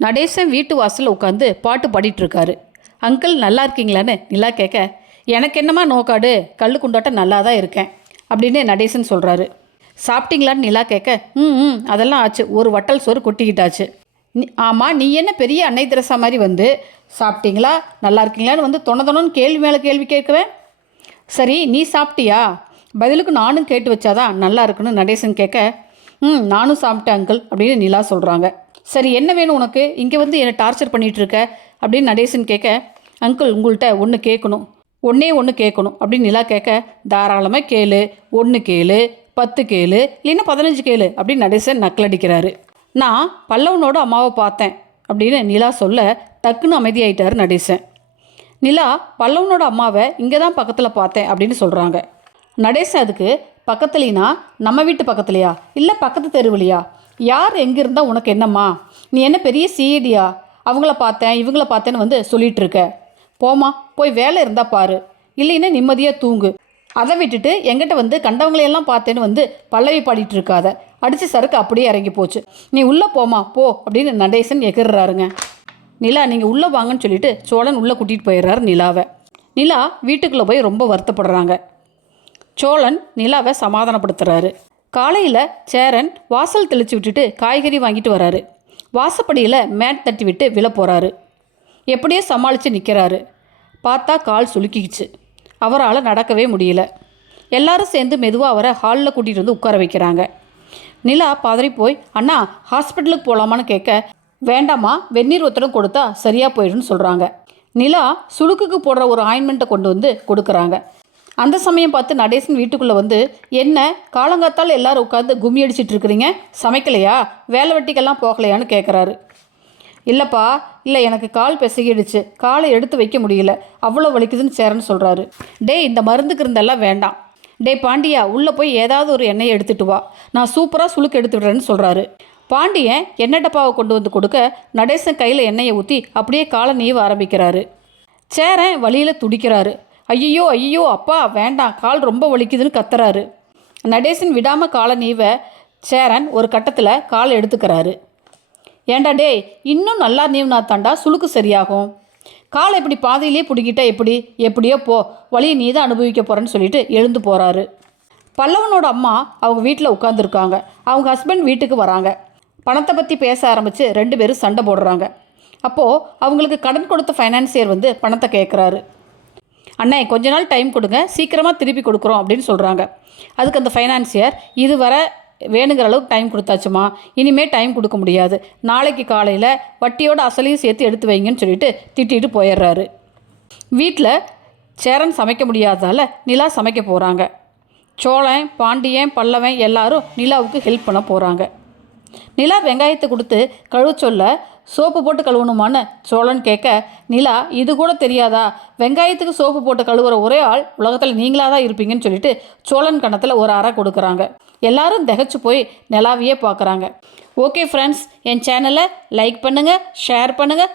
நடேசன் வீட்டு வாசலில் உட்காந்து பாட்டு பாடிட்டுருக்காரு. அங்கிள் நல்லா இருக்கீங்களான்னு? நிலா கேட்க எனக்கு என்னம்மா நோக்காடு? கல் குண்டாட்டம் நல்லா தான் இருக்கேன் அப்படின்னு நடேசன் சொல்கிறாரு சாப்பிட்டீங்களான்னு? நிலா கேட்க ம் ம் அதெல்லாம் ஆச்சு. ஒரு வட்டல் சோறு கொட்டிக்கிட்டாச்சு. நீ ஆமாம் நீ என்ன பெரிய அன்னை திரசா மாதிரி வந்து சாப்பிட்டீங்களா? நல்லா இருக்கீங்களான்னு வந்து தொணதொணன்னு கேள்வி மேலே கேள்வி கேட்குவேன்? சரி நீ சாப்பிட்டியா? பதிலுக்கு நானும் கேட்டு வச்சாதான் நல்லா இருக்குன்னு நடேசன் கேட்க ம் நானும் சாப்பிட்டேன் அங்கிள் அப்படின்னு நிலா சொல்கிறாங்க சரி என்ன வேணும் உனக்கு? இங்கே வந்து என்னை டார்ச்சர் பண்ணிகிட்டு இருக்க அப்படின்னு நடேசன் கேட்க அங்கிள் உங்கள்கிட்ட ஒன்று கேட்கணும். ஒன்றே ஒன்று கேட்கணும். அப்படின்னு நிலா கேட்க தாராளமாக கேளு. ஒன்று கேளு. பத்து கேளு. இல்லைன்னா பதினஞ்சு கேளு. அப்படின்னு நடேசன் நக்கலடிக்கிறாரு. நான் பல்லவனோட அம்மாவை பார்த்தேன். அப்படின்னு நிலா சொல்ல டக்குன்னு அமைதியாயிட்டார் நடேசன். நிலா பல்லவனோட அம்மாவை இங்கே தான் பக்கத்தில் பார்த்தேன். அப்படின்னு சொல்கிறாங்க நடேசன் அதுக்கு பக்கத்துலனா நம்ம வீட்டு பக்கத்துலையா? இல்லை பக்கத்து தெருவிலையா? யார் எங்கே இருந்தால் உனக்கு என்னம்மா? நீ என்ன பெரிய சிஇடியா அவங்கள பார்த்தேன் இவங்கள பார்த்தேன்னு வந்து சொல்லிட்டு இருக்க போமா போய் வேலை இருந்தால் பாரு. இல்லைன்னா நிம்மதியாக தூங்கு. அதை விட்டுட்டு எங்கிட்ட வந்து கண்டவங்களையெல்லாம் பார்த்தேன்னு வந்து பல்லவி பாடிட்டு இருக்காத அடித்து சரக்கு அப்படியே இறங்கி போச்சு. நீ உள்ளே போமா போ அப்படின்னு நடேசன் எகிர்றாருங்க. நிலா நீங்கள் உள்ளே வாங்கன்னு சொல்லிட்டு சோழன் உள்ளே கூட்டிகிட்டு போயிடுறாரு நிலாவை. நிலா வீட்டுக்குள்ளே போய் ரொம்ப வருத்தப்படுறாங்க. சோழன் நிலாவை சமாதானப்படுத்துறாரு. காலையில் சேரன் வாசல் தெளித்து விட்டுட்டு காய்கறி வாங்கிட்டு வராரு. வாசப்படியில் மேட் தட்டி விட்டு விழ போகிறாரு எப்படியோ சமாளித்து நிற்கிறாரு பார்த்தா கால் சுலுக்கிக்கிச்சு அவரால் நடக்கவே முடியல. எல்லாரும் சேர்ந்து மெதுவாக அவரை ஹாலில் கூட்டிகிட்டு வந்து உட்கார வைக்கிறாங்க. நிலா பதறி போய் அண்ணா ஹாஸ்பிட்டலுக்கு போகலாமான்னு கேட்க வேண்டாமா வெந்நீர் ஒத்தடம் கொடுத்தா சரியாக போயிடும்னு சொல்கிறாங்க நிலா சுளுக்குக்கு போடுற ஒரு ஆயின்மெண்ட்டை கொண்டு வந்து கொடுக்குறாங்க. அந்த சமயம் பார்த்து நடேசன் வீட்டுக்குள்ளே வந்து என்ன காலங்காத்தால் எல்லாரும் உட்காந்து கும்மி அடிச்சிட்டு இருக்கிறீங்க? சமைக்கலையா? வேலை வெட்டிக்கெல்லாம் போகலையான்னு கேட்குறாரு இல்லைப்பா இல்லை எனக்கு கால் பிசகிடுச்சு காலை எடுத்து வைக்க முடியல. அவ்வளோ வலிக்குதுன்னு சேரன்னு சொல்கிறாரு டேய் இந்த மருந்துக்கு இருந்தெல்லாம் வேண்டாம். டேய் பாண்டியா உள்ளே போய் ஏதாவது ஒரு எண்ணெயை எடுத்துட்டு வா. நான் சூப்பராக சுளுக்கு எடுத்து விடுறேன்னு சொல்கிறாரு பாண்டியன் எண்ணெய் டப்பாவை கொண்டு வந்து கொடுக்க நடேசன் கையில் எண்ணெயை ஊற்றி அப்படியே காலை நீவ ஆரம்பிக்கிறாரு. சேரன் வழியில் துடிக்கிறாரு. ஐயோ ஐயோ அப்பா வேண்டாம் கால் ரொம்ப வலிக்குதுன்னு கத்துறாரு. நடேசன் விடாமல் காலை நீவ சேரன் ஒரு கட்டத்தில் கால் எடுத்துக்கிறாரு. ஏண்டா டேய் இன்னும் நல்லா நீவினா தாண்டா சுளுக்கு சரியாகும். காலை இப்படி பாதையிலே பிடிக்கிட்டா எப்படி? எப்படியோ போ வழியை நீ தான் அனுபவிக்க போகிறேன்னு சொல்லிட்டு எழுந்து போகிறாரு பல்லவனோட அம்மா அவங்க வீட்டில் உட்காந்துருக்காங்க அவங்க ஹஸ்பண்ட் வீட்டுக்கு வராங்க. பணத்தை பற்றி பேச ஆரம்பித்து ரெண்டு பேரும் சண்டை போடுறாங்க. அப்போது அவங்களுக்கு கடன் கொடுத்த ஃபைனான்சியர் வந்து பணத்தை கேட்குறாரு அண்ணே கொஞ்ச நாள் டைம் கொடுங்க. சீக்கிரமாக திருப்பி கொடுக்குறோம் அப்படின்னு சொல்கிறாங்க அதுக்கு அந்த ஃபைனான்சியர் இதுவரை வேணுங்கிற அளவுக்கு டைம் கொடுத்தாச்சுமா? இனிமேல் டைம் கொடுக்க முடியாது. நாளைக்கு காலையில் வட்டியோட அசலையும் சேர்த்து எடுத்து வைங்கன்னு சொல்லிட்டு திட்டிட்டு போயிடுறாரு. வீட்டில் சேரன் சமைக்க முடியாததால் நிலா சமைக்க போகிறாங்க சோழன் பாண்டியன் பல்லவன் எல்லாரும் நிலாவுக்கு ஹெல்ப் பண்ண போகிறாங்க நிலா வெங்காயத்தை கொடுத்து கழுவ சொல்ல சோப்பு போட்டு கழுவணுமான்னு சோழன் கேட்க நிலா இது கூட தெரியாதா? வெங்காயத்துக்கு சோப்பு போட்டு கழுவுற ஒரே ஆள் உலகத்தில் நீங்களாக தான் இருப்பீங்கன்னு சொல்லிட்டு சோழன் கணத்தில் ஒரு அறை கொடுக்குறாங்க. எல்லாரும் திகச்சு போய் நிலாவையே பார்க்குறாங்க ஓகே ஃப்ரெண்ட்ஸ் என் சேனலை லைக் பண்ணுங்கள் ஷேர் பண்ணுங்கள்